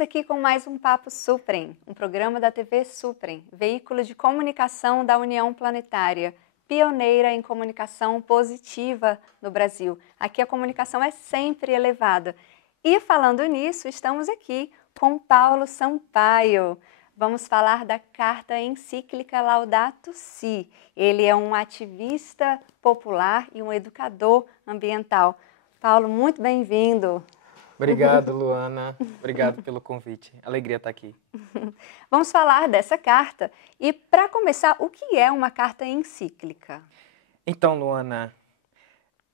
Estamos aqui com mais um Papo Suprem, um programa da TV Suprem, veículo de comunicação da União Planetária, pioneira em comunicação positiva no Brasil. Aqui a comunicação é sempre elevada. E falando nisso, estamos aqui com Paulo Sampaio. Vamos falar da carta encíclica Laudato Si. Ele é um ativista popular e um educador ambiental. Paulo, muito bem-vindo. Obrigado, Luana. Obrigado pelo convite. Alegria estar aqui. Vamos falar dessa carta. E, para começar, o que é uma carta encíclica? Então, Luana,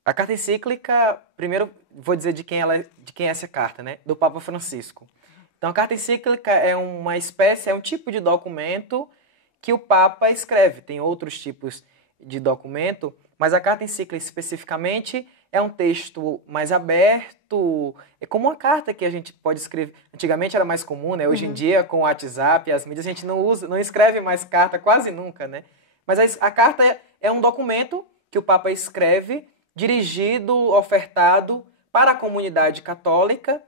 a carta encíclica, primeiro vou dizer de quem é essa carta, né? Do Papa Francisco. Então, a carta encíclica é um tipo de documento que o Papa escreve. Tem outros tipos de documento, mas a carta encíclica especificamente é um texto mais aberto, é como uma carta que a gente pode escrever. Antigamente era mais comum, né? Hoje em dia, com o WhatsApp, as mídias, a gente não escreve mais carta quase nunca, né? Mas a carta é um documento que o Papa escreve, dirigido, ofertado para a comunidade católica,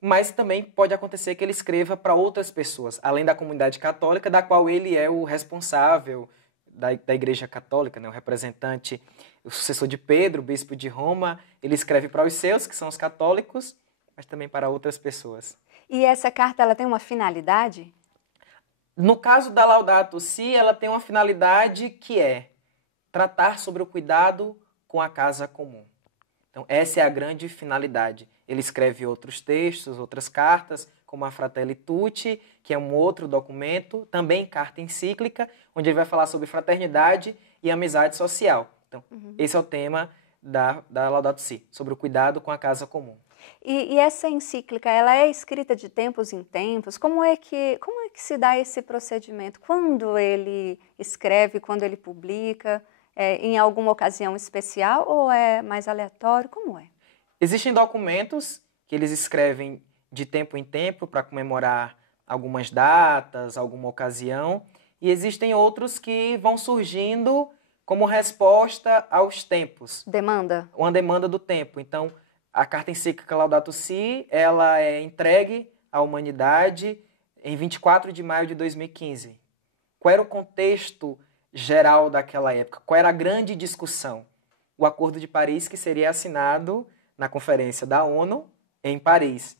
mas também pode acontecer que ele escreva para outras pessoas, além da comunidade católica, da qual ele é o responsável da Igreja Católica, né? O representante, o sucessor de Pedro, o bispo de Roma. Ele escreve para os seus, que são os católicos, mas também para outras pessoas. E essa carta ela tem uma finalidade? No caso da Laudato Si, ela tem uma finalidade que é tratar sobre o cuidado com a casa comum. Então, essa é a grande finalidade. Ele escreve outros textos, outras cartas, como a Fratelli Tutti, que é um outro documento, também carta encíclica, onde ele vai falar sobre fraternidade e amizade social. Então, esse é o tema da Laudato Si, sobre o cuidado com a casa comum. E essa encíclica, ela é escrita de tempos em tempos? Como é que se dá esse procedimento? Quando ele escreve, quando ele publica? Em alguma ocasião especial ou é mais aleatório? Como é? Existem documentos que eles escrevem de tempo em tempo para comemorar algumas datas, alguma ocasião, e existem outros que vão surgindo como resposta aos tempos. Demanda? Uma demanda do tempo. Então, a carta encíclica Laudato Si, ela é entregue à humanidade em 24 de maio de 2015. Qual era o contexto geral daquela época? Qual era a grande discussão? O Acordo de Paris, que seria assinado na Conferência da ONU em Paris.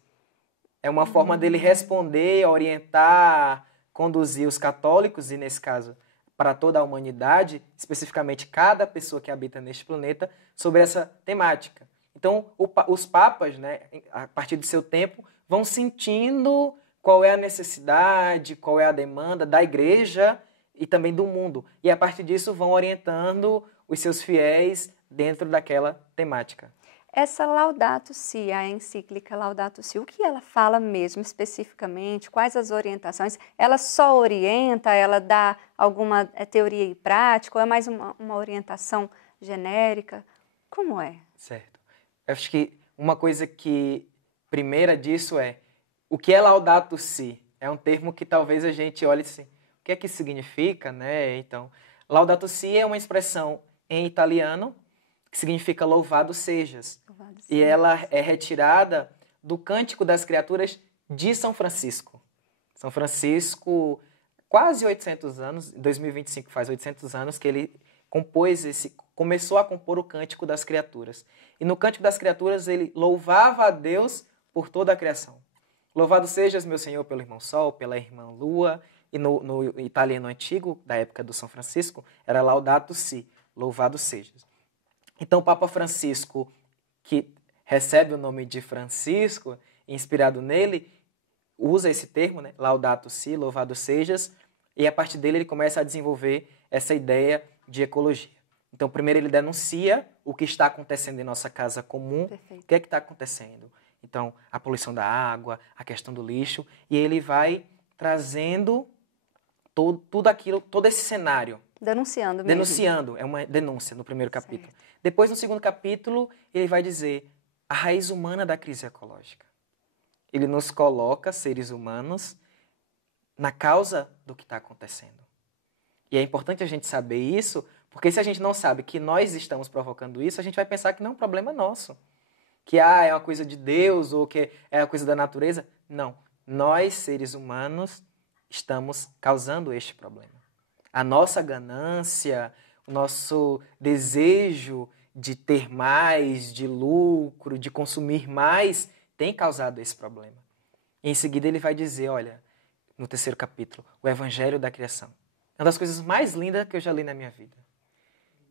É uma forma dele responder, orientar, conduzir os católicos, e nesse caso, para toda a humanidade, especificamente cada pessoa que habita neste planeta, sobre essa temática. Então, os papas, né, a partir do seu tempo, vão sentindo qual é a necessidade, qual é a demanda da igreja e também do mundo. E, a partir disso, vão orientando os seus fiéis dentro daquela temática. Essa Laudato Si, a encíclica Laudato Si, o que ela fala mesmo especificamente? Quais as orientações? Ela só orienta, ela dá alguma teoria e prática, ou é mais uma orientação genérica? Como é? Certo. Eu acho que uma coisa que primeira disso é o que é Laudato Si? É um termo que talvez a gente olhe assim, o que é que significa, né? Então, Laudato Si é uma expressão em italiano que significa louvado sejas. Louvado sejas. E ela é retirada do Cântico das Criaturas de São Francisco. São Francisco, quase 800 anos, em 2025 faz 800 anos que ele começou a compor o Cântico das Criaturas. E no Cântico das Criaturas ele louvava a Deus por toda a criação. Louvado sejas, meu Senhor, pelo irmão Sol, pela irmã Lua. E no italiano antigo, da época do São Francisco, era Laudato Si, louvado sejas. Então, o Papa Francisco, que recebe o nome de Francisco, inspirado nele, usa esse termo, né? Laudato Si, louvado sejas, e a partir dele ele começa a desenvolver essa ideia de ecologia. Então, primeiro ele denuncia o que está acontecendo em nossa casa comum. Perfeito. O que é que está acontecendo? Então, a poluição da água, a questão do lixo, e ele vai trazendo tudo aquilo, todo esse cenário. Denunciando mesmo. Denunciando, é uma denúncia no primeiro capítulo. Certo. Depois, no segundo capítulo, ele vai dizer a raiz humana da crise ecológica. Ele nos coloca, seres humanos, na causa do que está acontecendo. E é importante a gente saber isso, porque se a gente não sabe que nós estamos provocando isso, a gente vai pensar que não é um problema nosso. Que é uma coisa de Deus ou que é uma coisa da natureza. Não. nós, seres humanos, estamos causando este problema. A nossa ganância, o nosso desejo de ter mais, de lucro, de consumir mais, tem causado esse problema. E em seguida ele vai dizer, olha, no 3º capítulo, o Evangelho da Criação. É uma das coisas mais lindas que eu já li na minha vida.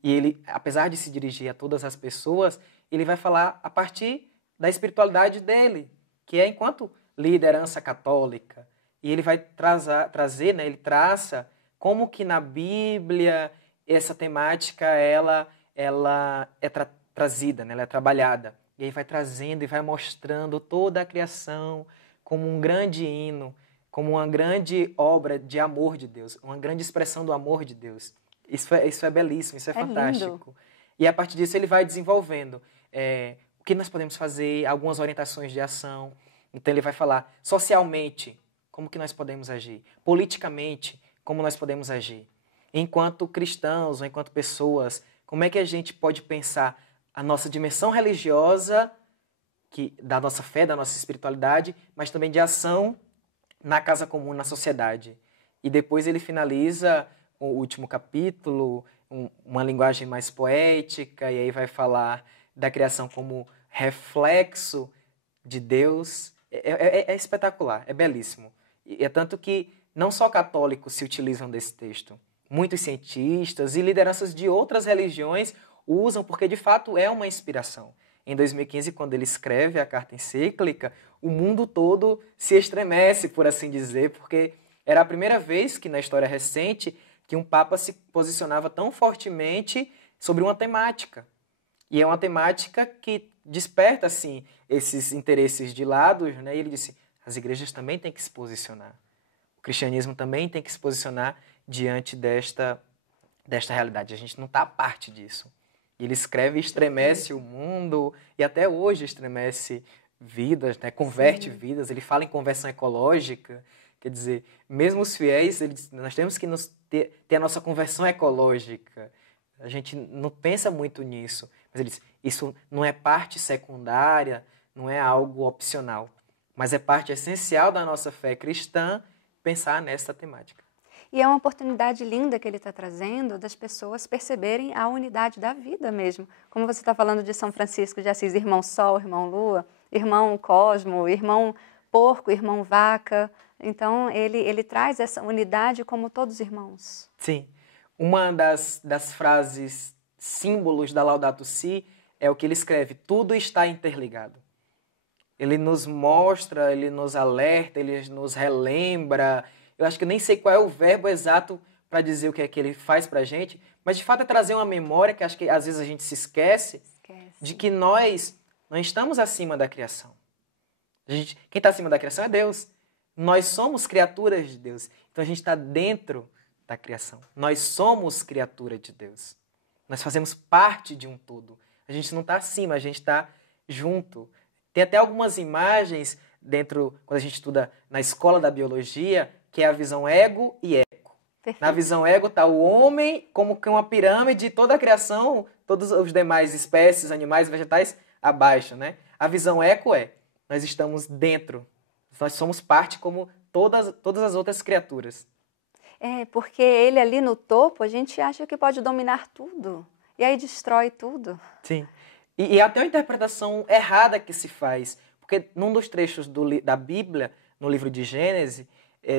E ele, apesar de se dirigir a todas as pessoas, ele vai falar a partir da espiritualidade dele, que é enquanto liderança católica. E ele vai trazer, né, ele traça como que na Bíblia essa temática ela é trazida, né, ela é trabalhada. E aí vai trazendo e vai mostrando toda a criação como um grande hino, como uma grande obra de amor de Deus, uma grande expressão do amor de Deus. Isso é belíssimo, isso é fantástico. Lindo. E a partir disso ele vai desenvolvendo o que nós podemos fazer, algumas orientações de ação. Então ele vai falar socialmente, como que nós podemos agir, politicamente, como nós podemos agir. Enquanto cristãos, ou enquanto pessoas, como é que a gente pode pensar a nossa dimensão religiosa, da nossa fé, da nossa espiritualidade, mas também de ação na casa comum, na sociedade. E depois ele finaliza o último capítulo, uma linguagem mais poética, e aí vai falar da criação como reflexo de Deus. É espetacular, é belíssimo. E é tanto que não só católicos se utilizam desse texto. Muitos cientistas e lideranças de outras religiões usam, porque de fato é uma inspiração. Em 2015, quando ele escreve a carta encíclica, o mundo todo se estremece, por assim dizer, porque era a primeira vez que na história recente que um papa se posicionava tão fortemente sobre uma temática. E é uma temática que desperta, assim, esses interesses de lados, né? E ele disse, as igrejas também têm que se posicionar. O cristianismo também tem que se posicionar diante desta realidade. A gente não está à parte disso. Ele escreve e estremece o mundo, e até hoje estremece vidas, né? Converte vidas. Ele fala em conversão ecológica. Quer dizer, mesmo os fiéis, nós temos que ter a nossa conversão ecológica. A gente não pensa muito nisso. Mas ele diz, isso não é parte secundária, não é algo opcional. Mas é parte essencial da nossa fé cristã pensar nessa temática. E é uma oportunidade linda que ele está trazendo das pessoas perceberem a unidade da vida mesmo. Como você está falando de São Francisco de Assis, irmão Sol, irmão Lua, irmão Cosmo, irmão Porco, irmão Vaca. Então, ele traz essa unidade como todos irmãos. Sim. Uma das frases, símbolos da Laudato Si, é o que ele escreve, tudo está interligado. Ele nos mostra, ele nos alerta, ele nos relembra. Eu acho que eu nem sei qual é o verbo exato para dizer o que é que ele faz para a gente, mas de fato é trazer uma memória que acho que às vezes a gente se esquece. De que nós não estamos acima da criação. Quem está acima da criação é Deus. Nós somos criaturas de Deus. Então a gente está dentro da criação. Nós somos criatura de Deus. Nós fazemos parte de um todo. A gente não está acima, a gente está junto. Tem até algumas imagens quando a gente estuda na escola da biologia, que é a visão ego e eco. Perfeito. Na visão ego está o homem como que uma pirâmide, toda a criação, todos os demais espécies, animais, vegetais, abaixo, né? A visão eco nós estamos dentro. Nós somos parte como todas as outras criaturas. Porque ele ali no topo, a gente acha que pode dominar tudo. E aí destrói tudo. Sim. E até uma interpretação errada que se faz. Porque num dos trechos da Bíblia, no livro de Gênesis,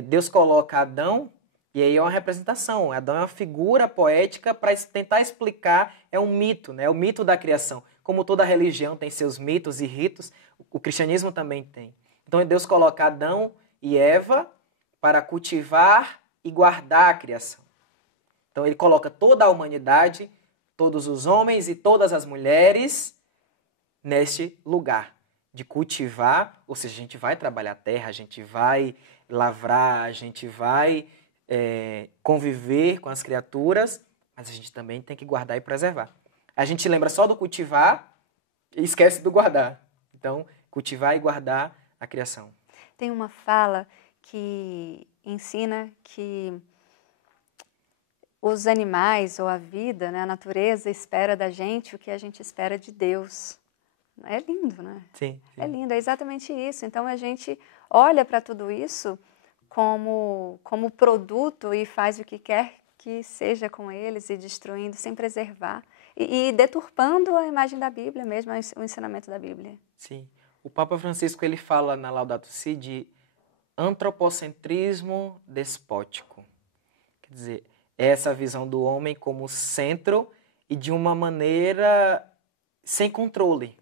Deus coloca Adão, e aí é uma representação. Adão é uma figura poética para tentar explicar, é um mito, né? É o mito da criação. Como toda religião tem seus mitos e ritos, o cristianismo também tem. Então Deus coloca Adão e Eva para cultivar e guardar a criação. Então ele coloca toda a humanidade, todos os homens e todas as mulheres neste lugar de cultivar, ou seja, a gente vai trabalhar a terra, a gente vai lavrar, a gente vai conviver com as criaturas, mas a gente também tem que guardar e preservar. A gente lembra só do cultivar e esquece do guardar. Então, cultivar e guardar a criação. Tem uma fala que ensina que os animais ou a vida, né, a natureza espera da gente o que a gente espera de Deus. É lindo, né? Sim. É lindo, é exatamente isso. Então a gente olha para tudo isso como produto e faz o que quer que seja com eles e destruindo, sem preservar. E deturpando a imagem da Bíblia mesmo, o ensinamento da Bíblia. Sim. O Papa Francisco ele fala na Laudato Si de antropocentrismo despótico. Quer dizer, é essa visão do homem como centro e de uma maneira sem controle.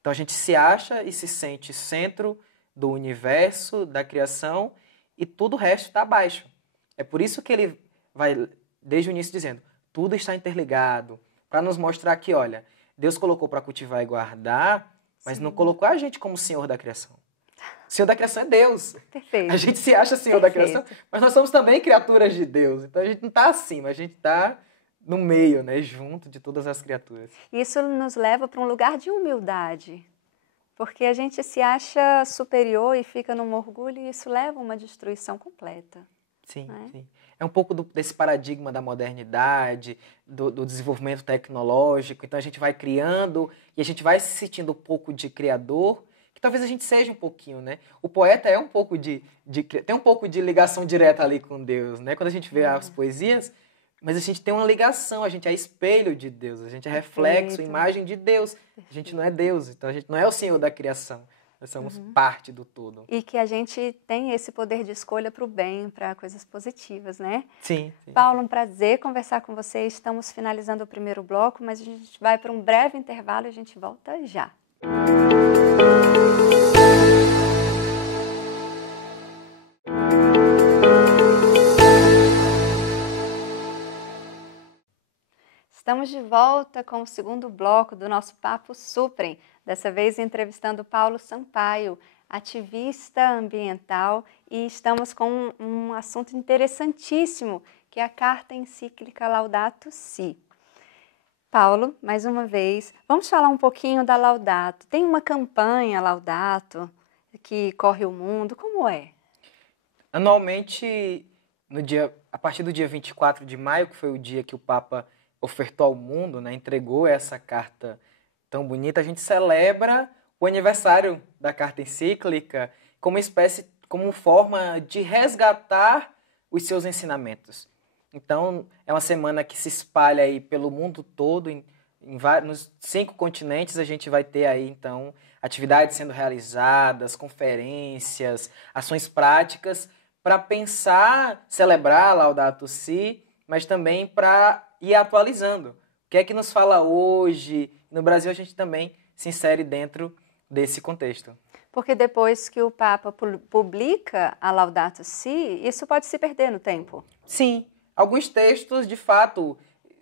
Então a gente se acha e se sente centro do universo, da criação, e tudo o resto está abaixo. É por isso que ele vai, desde o início, dizendo, tudo está interligado, para nos mostrar que, olha, Deus colocou para cultivar e guardar, mas não colocou a gente como senhor da criação. O senhor da criação é Deus. Perfeito. A gente se acha senhor da criação, mas nós somos também criaturas de Deus. Então a gente não está acima, a gente está no meio, né, junto de todas as criaturas. Isso nos leva para um lugar de humildade. Porque a gente se acha superior e fica num orgulho e isso leva a uma destruição completa. Sim, sim. É um pouco desse paradigma da modernidade, do desenvolvimento tecnológico. Então a gente vai criando e a gente vai se sentindo um pouco de criador, que talvez a gente seja um pouquinho, né? O poeta é um pouco tem um pouco de ligação direta ali com Deus, né? Quando a gente vê as poesias, mas a gente tem uma ligação, a gente é espelho de Deus, a gente é reflexo, imagem de Deus. A gente não é Deus, então a gente não é o Senhor da criação. Nós somos parte do todo. E que a gente tem esse poder de escolha para o bem, para coisas positivas, né? Sim, sim. Paulo, um prazer conversar com você. Estamos finalizando o primeiro bloco, mas a gente vai para um breve intervalo e a gente volta já. Estamos de volta com o segundo bloco do nosso Papo Suprem, dessa vez entrevistando Paulo Sampaio, ativista ambiental, e estamos com um assunto interessantíssimo, que é a carta encíclica Laudato Si. Paulo, mais uma vez, vamos falar um pouquinho da Laudato. Tem uma campanha Laudato que corre o mundo, como é? Anualmente, a partir do dia 24 de maio, que foi o dia que o Papa ofertou ao mundo, né, entregou essa carta tão bonita, a gente celebra o aniversário da carta encíclica como forma de resgatar os seus ensinamentos. Então, é uma semana que se espalha aí pelo mundo todo, nos 5 continentes a gente vai ter aí, então, atividades sendo realizadas, conferências, ações práticas, para pensar, celebrar Laudato Si, mas também para ir atualizando. O que é que nos fala hoje? No Brasil, a gente também se insere dentro desse contexto. Porque depois que o Papa publica a Laudato Si, isso pode se perder no tempo? Sim. Alguns textos, de fato,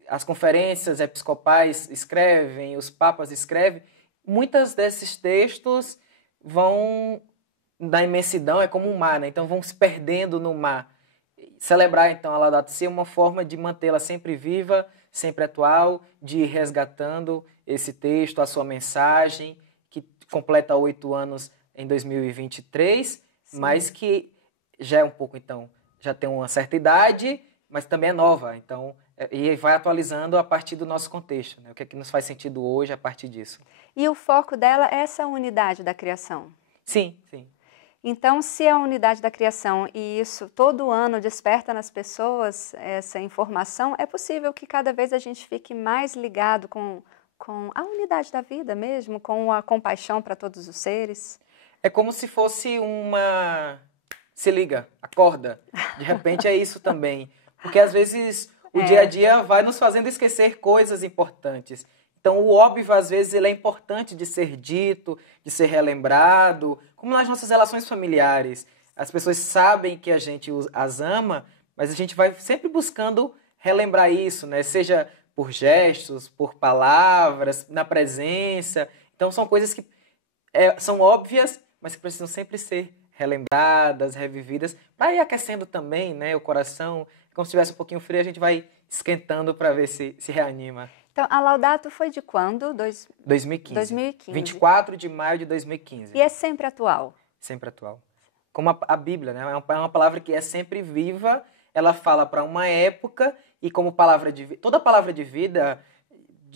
as conferências episcopais escrevem, os papas escrevem, muitos desses textos vão da imensidão, é como um mar, né? Então vão se perdendo no mar. Celebrar, então, a Laudato Si é uma forma de mantê-la sempre viva, sempre atual, de ir resgatando esse texto, a sua mensagem, que completa 8 anos em 2023, sim, mas que já é um pouco, então, já tem uma certa idade, mas também é nova, então, e vai atualizando a partir do nosso contexto, né? O que é que nos faz sentido hoje a partir disso. E o foco dela é essa unidade da criação? Sim, sim. Então, se é a unidade da criação e isso todo ano desperta nas pessoas essa informação, é possível que cada vez a gente fique mais ligado com a unidade da vida mesmo, com a compaixão para todos os seres? É como se fosse se liga, acorda. De repente é isso também. Porque às vezes o dia a dia vai nos fazendo esquecer coisas importantes. Então o óbvio, às vezes, ele é importante de ser dito, de ser relembrado, como nas nossas relações familiares. As pessoas sabem que a gente as ama, mas a gente vai sempre buscando relembrar isso, né? Seja por gestos, por palavras, na presença. Então são coisas que são óbvias, mas que precisam sempre ser relembradas, revividas, para ir aquecendo também, né, o coração. Como se estivesse um pouquinho frio, a gente vai esquentando para ver se reanima. Então, a Laudato foi de quando? 2015. 2015. 24 de maio de 2015. E é sempre atual? Sempre atual. Como a Bíblia, né? É uma palavra que é sempre viva, ela fala para uma época, e como palavra de vida, toda palavra de vida,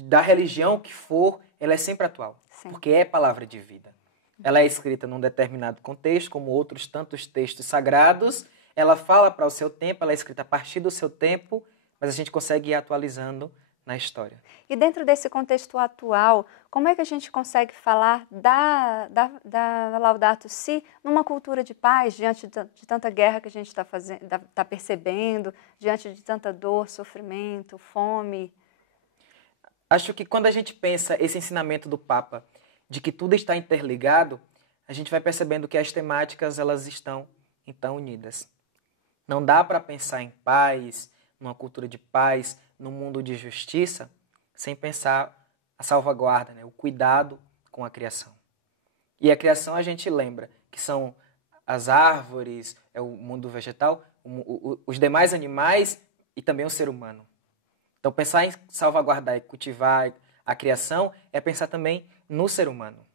da religião que for, ela é sempre atual. Sim. Porque é palavra de vida. Ela é escrita num determinado contexto, como outros tantos textos sagrados. Ela fala para o seu tempo, ela é escrita a partir do seu tempo, mas a gente consegue ir atualizando na história. E dentro desse contexto atual, como é que a gente consegue falar da Laudato Si numa cultura de paz, diante de tanta guerra que a gente está percebendo, diante de tanta dor, sofrimento, fome? Acho que quando a gente pensa esse ensinamento do Papa, de que tudo está interligado, a gente vai percebendo que as temáticas elas estão então unidas. Não dá para pensar em paz, numa cultura de paz, num mundo de justiça, sem pensar a salvaguarda, né? O cuidado com a criação. E a criação a gente lembra que são as árvores, é o mundo vegetal, os demais animais e também o ser humano. Então pensar em salvaguardar e cultivar a criação é pensar também no ser humano.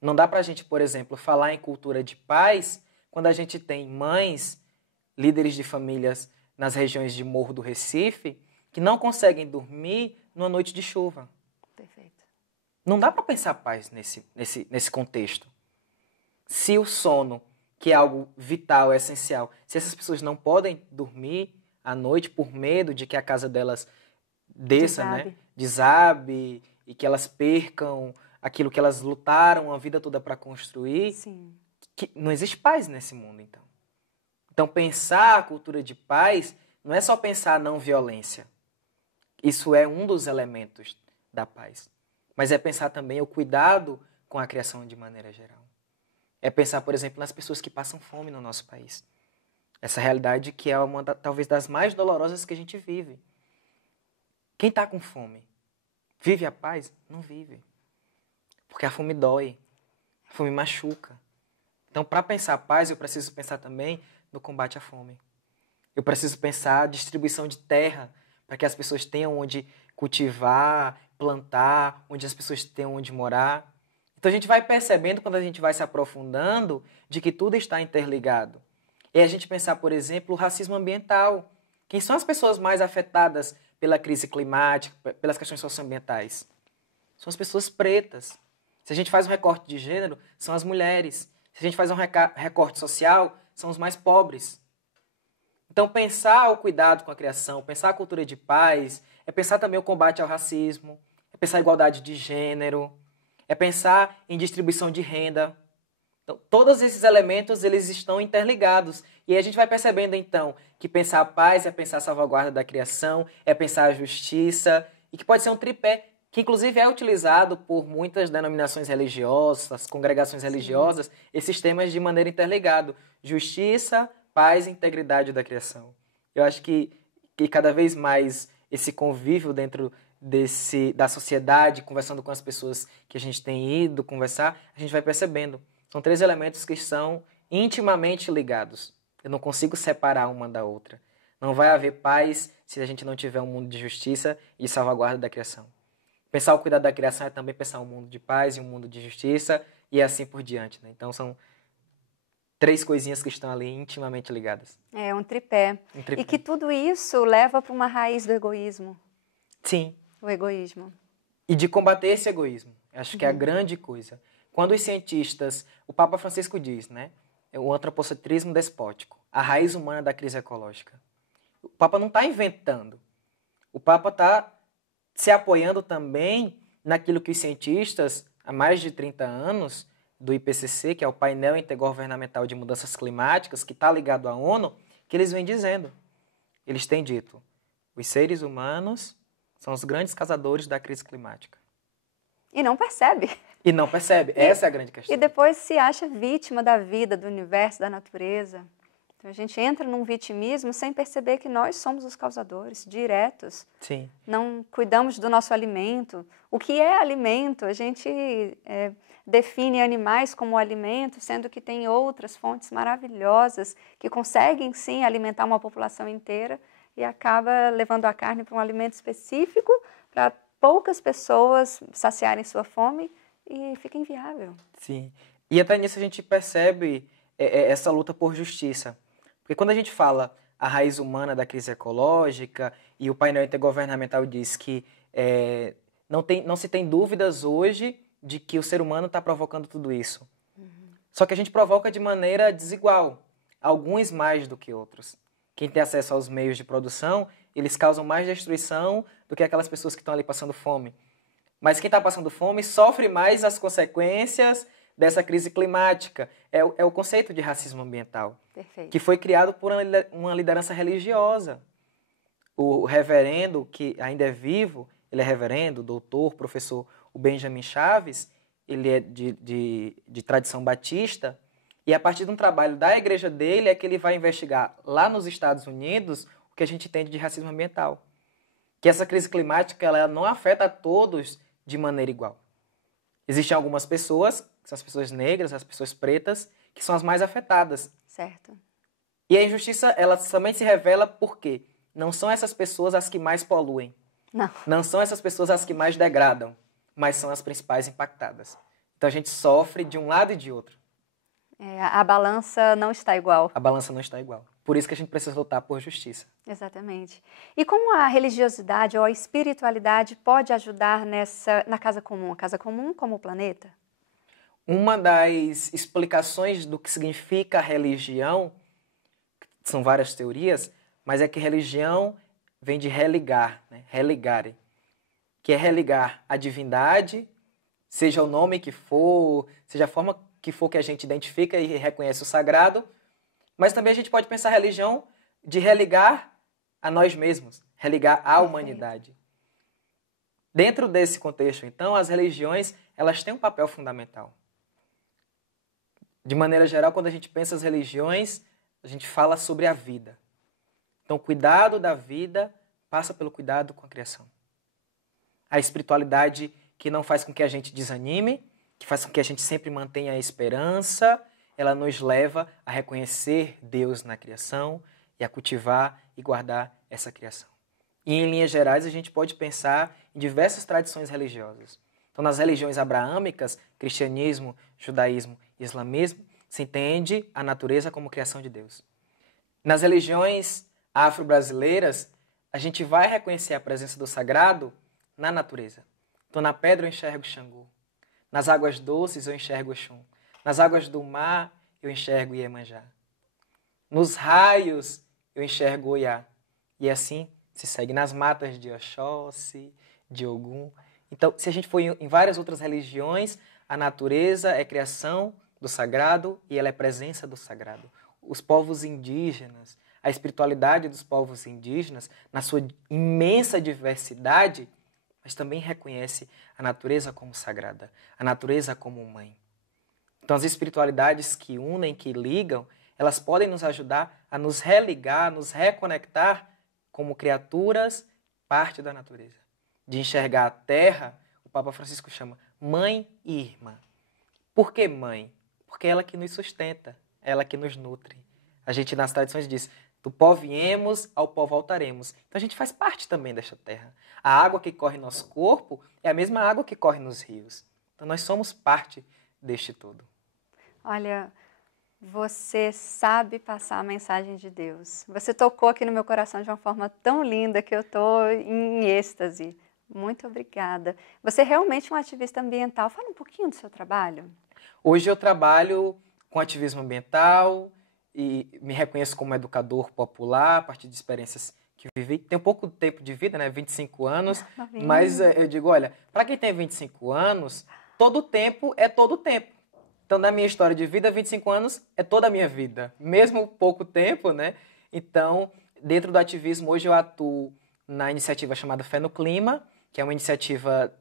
Não dá para a gente, por exemplo, falar em cultura de paz quando a gente tem mães, líderes de famílias nas regiões de Morro do Recife, que não conseguem dormir numa noite de chuva. Perfeito. Não dá para pensar paz nesse contexto. Se o sono, que é algo vital, essencial, se essas pessoas não podem dormir à noite por medo de que a casa delas desça, né? Desabe, e que elas percam aquilo que elas lutaram a vida toda para construir, Sim. Que não existe paz nesse mundo, então. Então, pensar a cultura de paz não é só pensar a não violência. Isso é um dos elementos da paz. Mas é pensar também o cuidado com a criação de maneira geral. É pensar, por exemplo, nas pessoas que passam fome no nosso país. Essa realidade que é talvez das mais dolorosas que a gente vive. Quem está com fome? Vive a paz? Não vive. Porque a fome dói. A fome machuca. Então, para pensar a paz, eu preciso pensar também no combate à fome. Eu preciso pensar a distribuição de terra para que as pessoas tenham onde cultivar, plantar, onde as pessoas tenham onde morar. Então, a gente vai percebendo, quando a gente vai se aprofundando, de que tudo está interligado. E a gente pensar, por exemplo, o racismo ambiental. Quem são as pessoas mais afetadas pela crise climática, pelas questões socioambientais? São as pessoas pretas. Se a gente faz um recorte de gênero, são as mulheres. Se a gente faz um recorte social, são os mais pobres. Então, pensar o cuidado com a criação, pensar a cultura de paz, é pensar também o combate ao racismo, é pensar a igualdade de gênero, é pensar em distribuição de renda. Então, todos esses elementos, eles estão interligados. E aí a gente vai percebendo, então, que pensar a paz é pensar a salvaguarda da criação, é pensar a justiça, e que pode ser um tripé, que inclusive é utilizado por muitas denominações religiosas, congregações religiosas, sim, esses temas de maneira interligada. Justiça, paz e integridade da criação. Eu acho que cada vez mais esse convívio dentro da sociedade, conversando com as pessoas que a gente tem ido conversar, a gente vai percebendo. São três elementos que são intimamente ligados. Eu não consigo separar uma da outra. Não vai haver paz se a gente não tiver um mundo de justiça e de salvaguarda da criação. Pensar o cuidado da criação é também pensar um mundo de paz e um mundo de justiça e assim por diante, né? Então são três coisinhas que estão ali intimamente ligadas. É um tripé. E que tudo isso leva para uma raiz do egoísmo. Sim. O egoísmo. E de combater esse egoísmo. Acho que é a grande coisa. Quando os cientistas, o Papa Francisco diz, né? O antropocentrismo despótico, a raiz humana da crise ecológica. O Papa não está inventando. O Papa está se apoiando também naquilo que os cientistas, há mais de 30 anos, do IPCC, que é o Painel Intergovernamental de Mudanças Climáticas, que está ligado à ONU, que eles vêm dizendo. Eles têm dito, os seres humanos são os grandes causadores da crise climática. E não percebe. E não percebe. Essa é a grande questão. E depois se acha vítima da vida, do universo, da natureza. Então a gente entra num vitimismo sem perceber que nós somos os causadores diretos. Sim. Não cuidamos do nosso alimento. O que é alimento? A gente define animais como alimento, sendo que tem outras fontes maravilhosas que conseguem sim alimentar uma população inteira e acaba levando a carne para um alimento específico para poucas pessoas saciarem sua fome e fica inviável. Sim. E até nisso a gente percebe essa luta por justiça. Porque quando a gente fala a raiz humana da crise ecológica e o painel intergovernamental diz que não se tem dúvidas hoje de que o ser humano está provocando tudo isso. Só que a gente provoca de maneira desigual, alguns mais do que outros. Quem tem acesso aos meios de produção, eles causam mais destruição do que aquelas pessoas que estão ali passando fome. Mas quem está passando fome sofre mais as consequências dessa crise climática. É o conceito de racismo ambiental, Perfeito. que foi criado por uma liderança religiosa. O reverendo, que ainda é vivo, ele é reverendo, doutor, professor, o Benjamin Chaves, ele é de tradição batista, e a partir de um trabalho da igreja dele é que ele vai investigar lá nos Estados Unidos o que a gente entende de racismo ambiental. Que essa crise climática ela não afeta a todos de maneira igual. Existem algumas pessoas, que são as pessoas negras, as pessoas pretas, que são as mais afetadas. Certo. E a injustiça ela somente se revela porque não são essas pessoas as que mais poluem. Não são essas pessoas as que mais degradam, mas são as principais impactadas. Então a gente sofre de um lado e de outro. A balança não está igual. A balança não está igual. Por isso que a gente precisa lutar por justiça. Exatamente. E como a religiosidade ou a espiritualidade pode ajudar na casa comum? A casa comum como o planeta? Uma das explicações do que significa religião, são várias teorias, mas é que religião vem de religar, né? Religare, que é religar a divindade, seja o nome que for, seja a forma que for que a gente identifica e reconhece o sagrado, mas também a gente pode pensar a religião de religar a nós mesmos, religar à humanidade. Dentro desse contexto, então, as religiões elas têm um papel fundamental. De maneira geral, quando a gente pensa as religiões, a gente fala sobre a vida. Então, o cuidado da vida passa pelo cuidado com a criação. A espiritualidade que não faz com que a gente desanime, que faz com que a gente sempre mantenha a esperança, ela nos leva a reconhecer Deus na criação e a cultivar e guardar essa criação. E, em linhas gerais, a gente pode pensar em diversas tradições religiosas. Então, nas religiões abraâmicas, cristianismo, judaísmo e islamismo, se entende a natureza como criação de Deus. Nas religiões afro-brasileiras, a gente vai reconhecer a presença do sagrado na natureza. Então, na pedra eu enxergo Xangô. Nas águas doces eu enxergo Oxum. Nas águas do mar eu enxergo Iemanjá. Nos raios eu enxergo Oiá. E assim se segue nas matas de Oxóssi, de Ogum. Então, se a gente for em várias outras religiões, a natureza é criação do sagrado e ela é presença do sagrado. Os povos indígenas, a espiritualidade dos povos indígenas, na sua imensa diversidade, mas também reconhece a natureza como sagrada, a natureza como mãe. Então, as espiritualidades que unem, que ligam, elas podem nos ajudar a nos religar, a nos reconectar como criaturas, parte da natureza. De enxergar a terra, o Papa Francisco chama mãe e irmã. Por que mãe? Porque é ela que nos sustenta, é ela que nos nutre. A gente, nas tradições, diz: do pó viemos, ao pó voltaremos. Então a gente faz parte também desta terra. A água que corre em nosso corpo é a mesma água que corre nos rios. Então nós somos parte deste todo. Olha, você sabe passar a mensagem de Deus. Você tocou aqui no meu coração de uma forma tão linda que eu estou em êxtase. Muito obrigada. Você é realmente um ativista ambiental. Fala um pouquinho do seu trabalho. Hoje eu trabalho com ativismo ambiental e me reconheço como educador popular a partir de experiências que vivi. Tenho pouco tempo de vida, né? 25 anos, mas eu digo, olha, para quem tem 25 anos, todo tempo é todo tempo. Então, na minha história de vida, 25 anos é toda a minha vida, mesmo pouco tempo, né? Então, dentro do ativismo, hoje eu atuo na iniciativa chamada Fé no Clima, que é uma iniciativa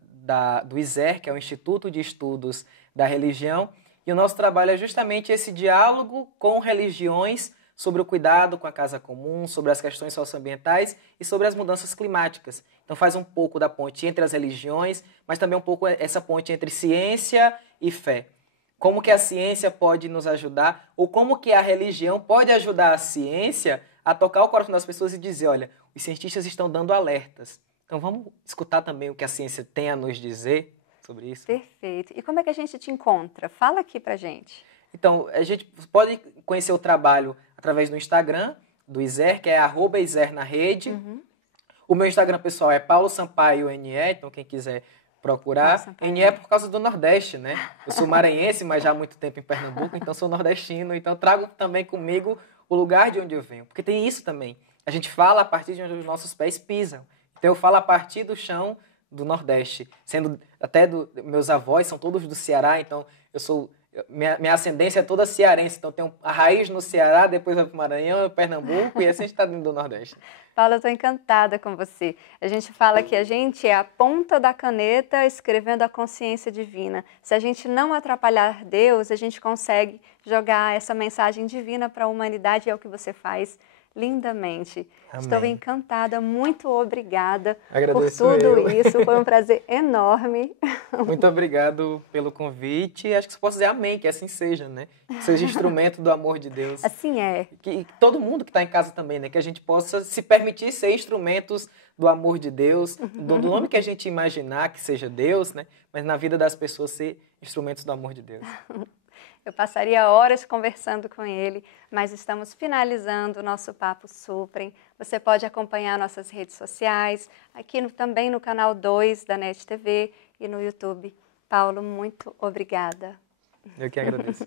do ISER, que é o Instituto de Estudos da Religião, e o nosso trabalho é justamente esse diálogo com religiões sobre o cuidado com a casa comum, sobre as questões socioambientais e sobre as mudanças climáticas. Então faz um pouco da ponte entre as religiões, mas também um pouco essa ponte entre ciência e fé. Como que a ciência pode nos ajudar, ou como que a religião pode ajudar a ciência a tocar o coração das pessoas e dizer, olha, os cientistas estão dando alertas. Então vamos escutar também o que a ciência tem a nos dizer sobre isso? Perfeito. E como é que a gente te encontra? Fala aqui pra gente. Então, a gente pode conhecer o trabalho através do Instagram, do ISER, que é @ISER na rede. Uhum. O meu Instagram pessoal é Paulo Sampaio NE, então quem quiser procurar. Nossa, ENIE é por causa do Nordeste, né? Eu sou maranhense, mas já há muito tempo em Pernambuco, então sou nordestino. Então trago também comigo o lugar de onde eu venho. Porque tem isso também. A gente fala a partir de onde os nossos pés pisam. Então eu falo a partir do chão do Nordeste. Sendo até meus avós são todos do Ceará, então eu sou... Minha ascendência é toda cearense, então tenho a raiz no Ceará, depois vai para o Maranhão, Pernambuco, e assim a gente está dentro do Nordeste. Paula, eu estou encantada com você. A gente fala que a gente é a ponta da caneta escrevendo a consciência divina. Se a gente não atrapalhar Deus, a gente consegue jogar essa mensagem divina para a humanidade, e é o que você faz lindamente. Amém. Estou encantada, muito obrigada Agradeço por tudo eu. isso, foi um prazer enorme. Muito obrigado pelo convite. Acho que você pode dizer amém, que assim seja, né? Que seja instrumento do amor de Deus. Assim é. Que todo mundo que está em casa também, né? Que a gente possa se permitir ser instrumentos do amor de Deus, do nome que a gente imaginar que seja Deus, né? Mas na vida das pessoas ser instrumentos do amor de Deus. Eu passaria horas conversando com ele, mas estamos finalizando o nosso Papo Suprem. Você pode acompanhar nossas redes sociais, aqui também no canal 2 da NET TV e no YouTube. Paulo, muito obrigada. Eu que agradeço.